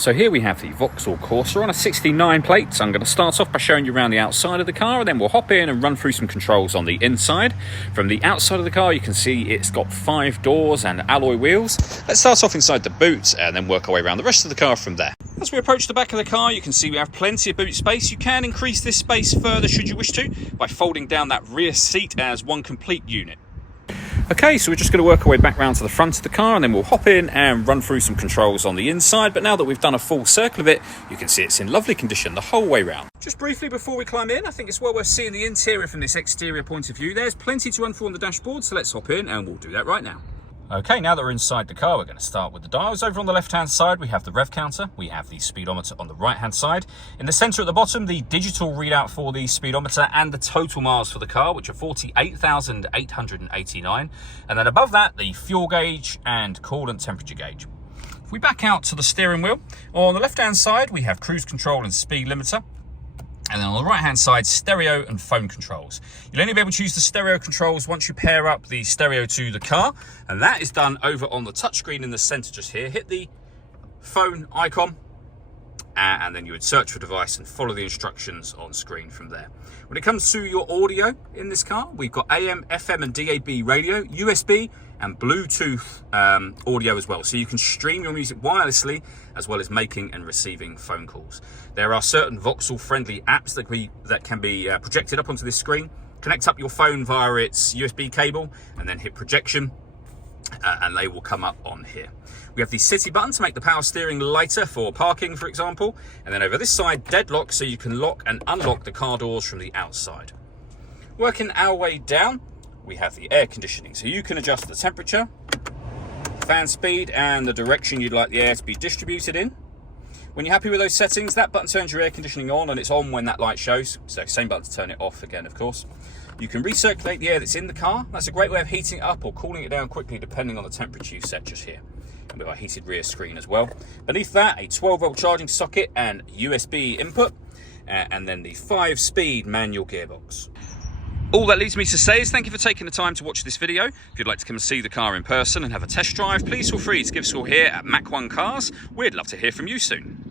So here we have the Vauxhall Corsa on a 69 plate. So I'm going to start off by showing you around the outside of the car, and then we'll hop in and run through some controls on the inside. From the outside of the car, you can see it's got 5 doors and alloy wheels. Let's start off inside the boot and then work our way around the rest of the car from there. As we approach the back of the car, you can see we have plenty of boot space. You can increase this space further should you wish to by folding down that rear seat as one complete unit. Okay, so we're just going to work our way back round to the front of the car, and then we'll hop in and run through some controls on the inside. But now that we've done a full circle of it, you can see it's in lovely condition the whole way round. Just briefly before we climb in, I think it's well worth seeing the interior from this exterior point of view. There's plenty to run through on the dashboard, so let's hop in and we'll do that right now. Okay, now that we're inside the car, we're going to start with the dials. Over on the left-hand side, we have the rev counter. We have the speedometer on the right-hand side. In the centre at the bottom, the digital readout for the speedometer and the total miles for the car, which are 48,889. And then above that, the fuel gauge and coolant temperature gauge. If we back out to the steering wheel, on the left-hand side, we have cruise control and speed limiter. And then on the right-hand side, stereo and phone controls. You'll only be able to use the stereo controls once you pair up the stereo to the car. And that is done over on the touchscreen in the center just here. Hit the phone icon, and then you would search for device and follow the instructions on screen from there. When it comes to your audio in this car, we've got AM, FM and DAB radio, USB and Bluetooth audio as well. So you can stream your music wirelessly as well as making and receiving phone calls. There are certain Vauxhall friendly apps that can be projected up onto this screen. Connect up your phone via its USB cable and then hit projection, and they will come up on here. We have the city button to make the power steering lighter for parking, for example. And then over this side, deadlock, so you can lock and unlock the car doors from the outside. Working our way down, we have the air conditioning. So you can adjust the temperature, fan speed, and the direction you'd like the air to be distributed in. When you're happy with those settings, that button turns your air conditioning on, and it's on when that light shows. So same button to turn it off again, of course. You can recirculate the air that's in the car. That's a great way of heating it up or cooling it down quickly depending on the temperature you set just here. And we have our heated rear screen as well. Beneath that, a 12-volt charging socket and USB input, and then the 5-speed manual gearbox. All that leaves me to say is thank you for taking the time to watch this video. If you'd like to come and see the car in person and have a test drive, please feel free to give us a call here at Mach 1 Cars. We'd love to hear from you soon.